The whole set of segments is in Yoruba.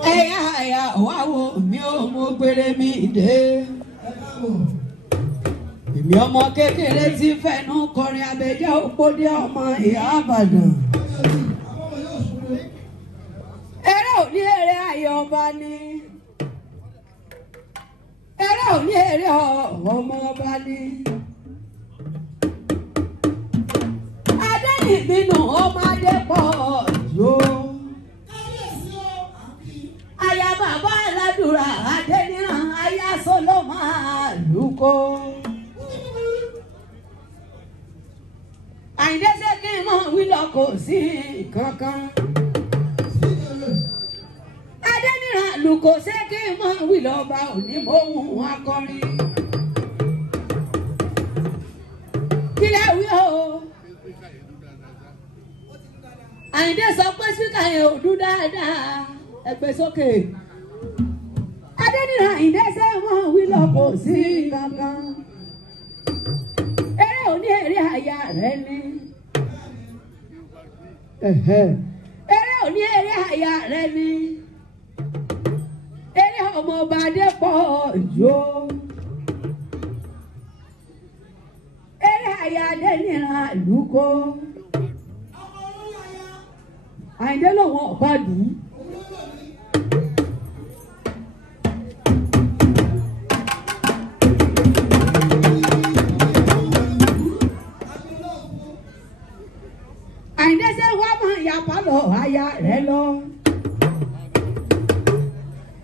Ẹ̀yà wá wo mi ò mo gbére mi dé. Èmi ọmọ kékeré tí fẹ́nu kọrin abẹ́jẹ́ òpódé ọmọ ìyá Ìbàdàn. Eré ò ní eré ayọ̀ ọba ni. Eré ò ní eré ọmọ ọba ni. Adéyìnbínú ọmọdé pọ̀ yóò. Aya bàbá aládùúrà Adéníran aya Sọlọ́mọ Àlùkò. Àyìndé ṣe kí n mọ̀ wí lọ kò sí kankan. Adéníran Àlùkò ṣe kí n mọ̀ wí lọ bá òní mohun akọrin. Kílẹ̀ wí o. Àyìndé sọ pé síkà yẹn ò dún dáadáa. Ẹgbẹ́ sókè. Adéníran Àyìndé ṣe mọ̀ wí lọ kò sí kankan. Eré òní eré aya rẹ ni. Eré òní eré aya rẹ ni. Eré ọmọ ọba Adépọ̀ yó. Eré aya Adéníran Àlùkò. Àyìndé lòun ọ̀bá dùn. Àyìndé ṣe wá mọ̀ ìyàpá lọ aya rẹ̀ lọ.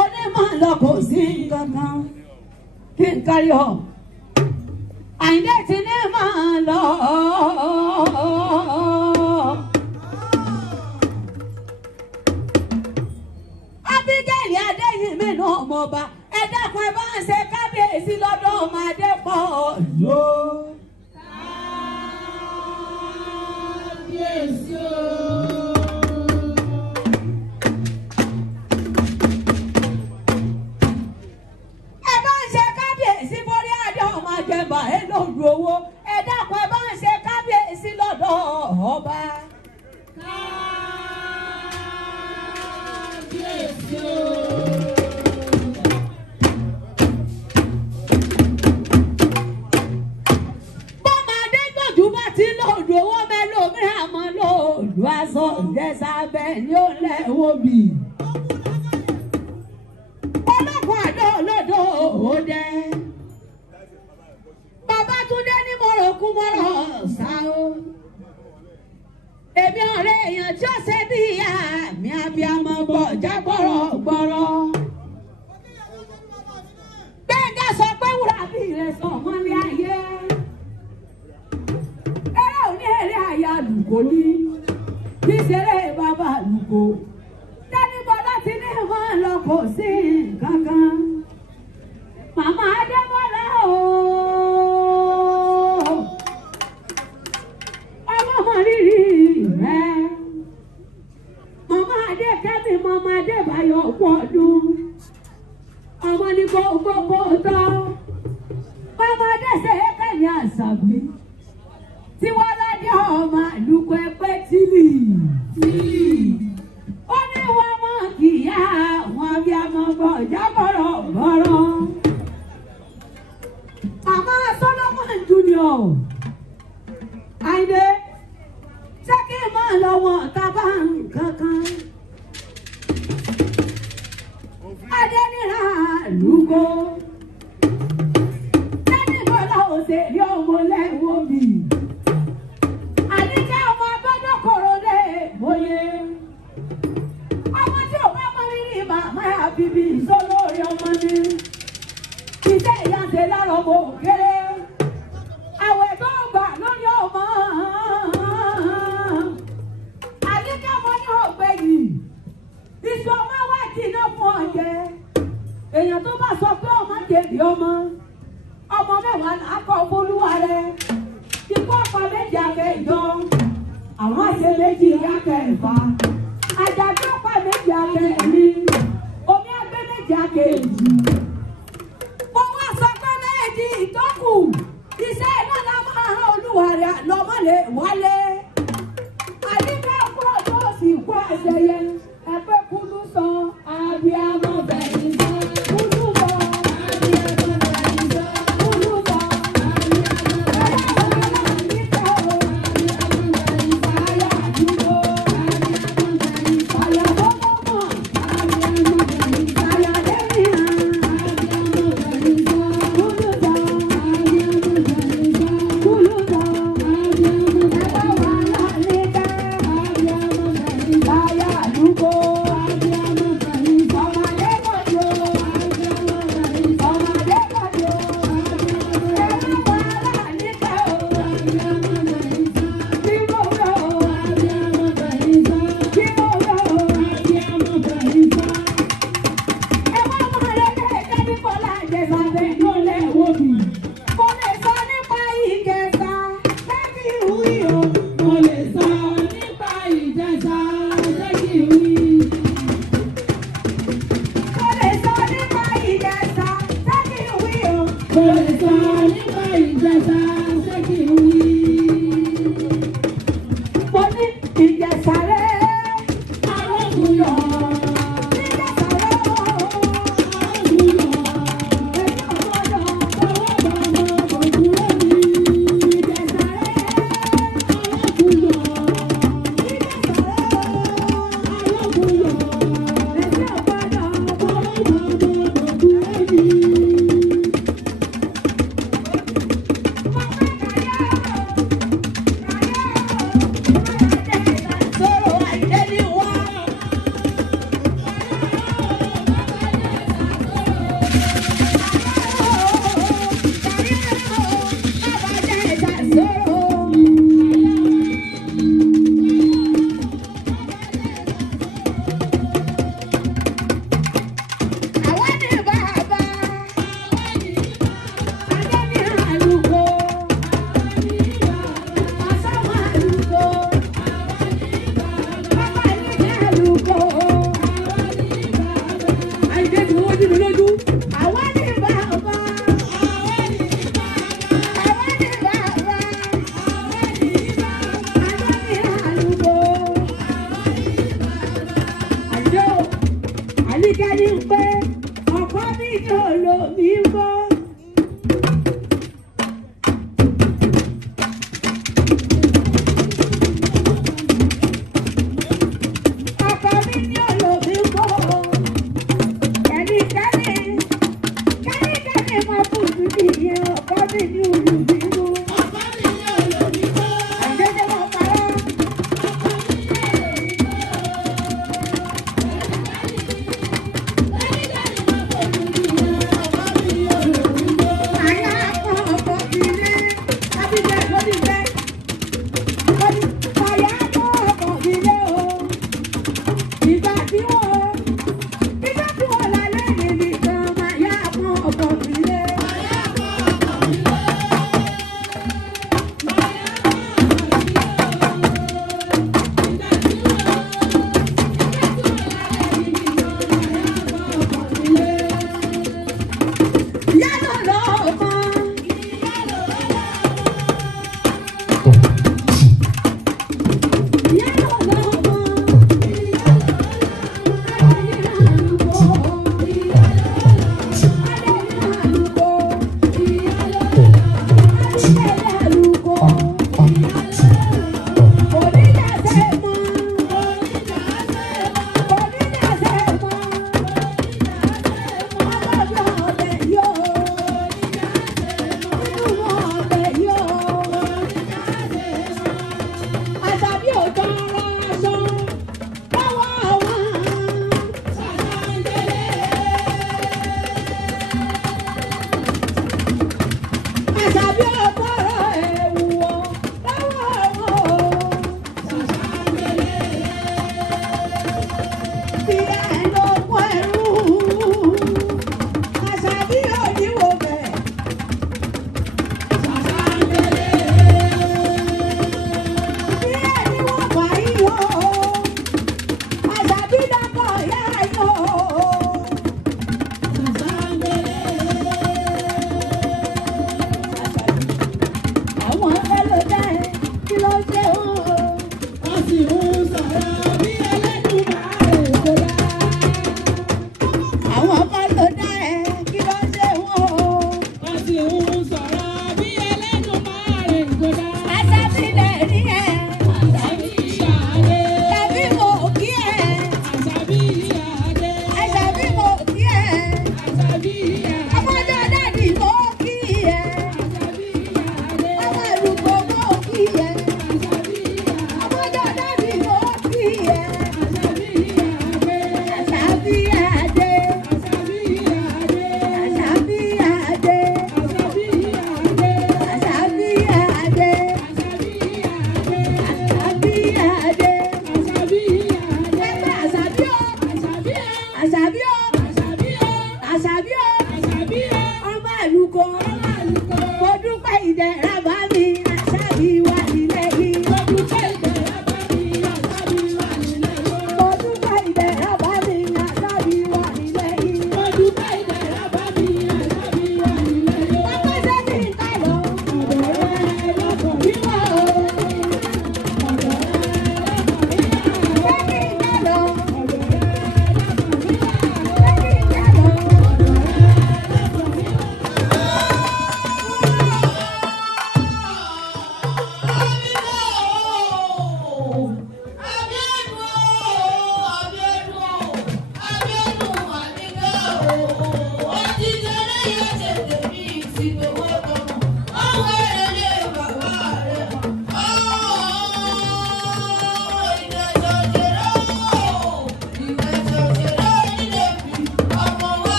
Onímọ̀ lọ kò sí kankan kí n kárí ọ. Àyìndé ti ní máa lọ. Abigail Adéyìnbínú ọmọọba ẹ dákun ẹ bá ń ṣe kábíyèsí lọ́dọ̀ ọmọ Adépọ̀ yóò. Ẹ bá ń ṣe kábíyèsí borí adé ọmọ àjẹbà ẹ lòdù owó ẹ dákun ẹ bá ń ṣe kábíyèsí lọ́dọ̀ ọba. Kábíyèsí o. Aṣọ ìjẹsà bẹ́ẹ̀ ni ó lẹ́wọ́ bì. Ọlọ́kùn àdó olódò òde. Babátúndé ní mọ̀rọ̀kú mọ̀rọ̀ ṣá o. Èmi ọ̀rẹ́ èèyàn tí ó ṣe bí ìyá mi abiyamọ bọ̀ já gbọ́rọ̀gbọ́rọ̀. Gbẹ́ngà sọ pé wúrà bí ìrẹsọ̀ mọ́ ní ayé. Eré òní eré aya Àlùkò ní. Ìṣeré bàbá Àlùkò Tẹ́níbọ́lá ti ní wọn lọ kò sí kankan. Màmá Adébọ́lá ooo ọlọ́mọ rírì rẹ. Màmá Adékẹ́mi màmá Adébáyọ̀ pọ̀dún. Ọmọ ní gbogbo tọ́. Màmá Adéṣeyẹ Kẹ́mi Àṣàbí. Tí wọ́n ládé ọmọ Àlùkò ẹgbẹ́ tìlì. Ó ní wọ́n mọ̀ kìyà wọn bí a mọ̀ bọ̀ jábọ̀rọ̀ bọ̀rọ̀. Màmá Solomon Junior. Àyìndé ṣé kí n máa lọ wọn tábà kankan. Adéníran Àlùkò. Tẹ́níbọ́lá òṣèré ọmọ lẹ́wọ́ bì. Àníkẹ́ ọmọ abọ́dọ̀ kòrò lé bóyé. Ọmọ tí ò bá mọ rírì màmá àbíbí sólórí ọmọ ni. Iṣẹ́ ìyá ń ṣe lára ọmọ òkèrè. Àwẹ̀ tó gbà lórí ọmọ. Àníkẹ́ ọmọ ní ọ̀gbẹ́ yìí. Iṣu ọmọ wá jìnnà fún ọ̀jẹ̀. Èèyàn tó bá sọ pé ọmọ jèdì ọmọ. Ọmọ mẹ́wàá lákọ̀ bolúwa rẹ̀. Ikú ọ̀pá méjì akẹ́jọ. Àwọn àṣẹ méjì akẹ́fà. Àjàgbé ọ̀pá méjì akẹ́ni. Omi ẹgbẹ́ méjì akẹ́jì. Mo wá sọ pé méjì ìtọ́kù. Iṣẹ́ iná la máa rán olúwa rẹ̀ lọ́mọ́lé wálé. Àdìgbà kúrò tó sì kú àṣeyẹ. Ẹgbẹ́ kúlú sọ Àníkẹ́ ní pé ọkọ mi yóò lò mí mọ́. Ọkọ mi yóò lò mí mọ́. Kẹ́nikẹ́ni máa fún mi nìyẹn ọkọ mi ní olù mí mọ́. Ọkọ mi yóò lò mí mọ́. Àjẹjẹ wọn parọ́.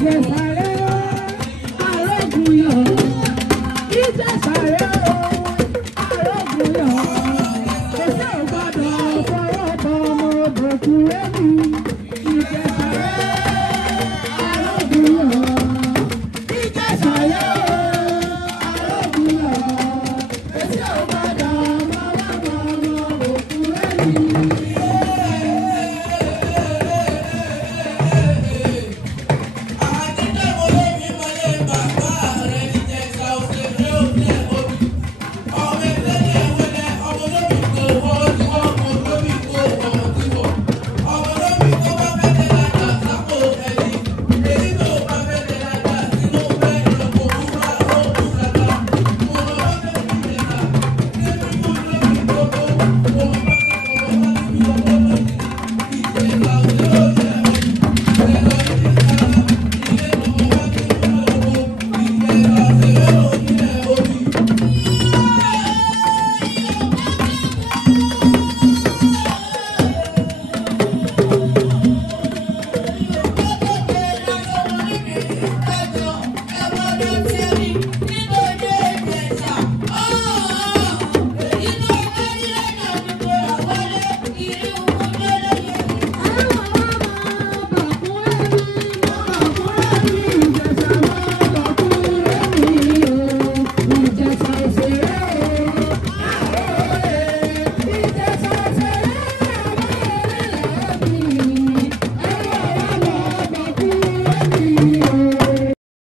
Yes, I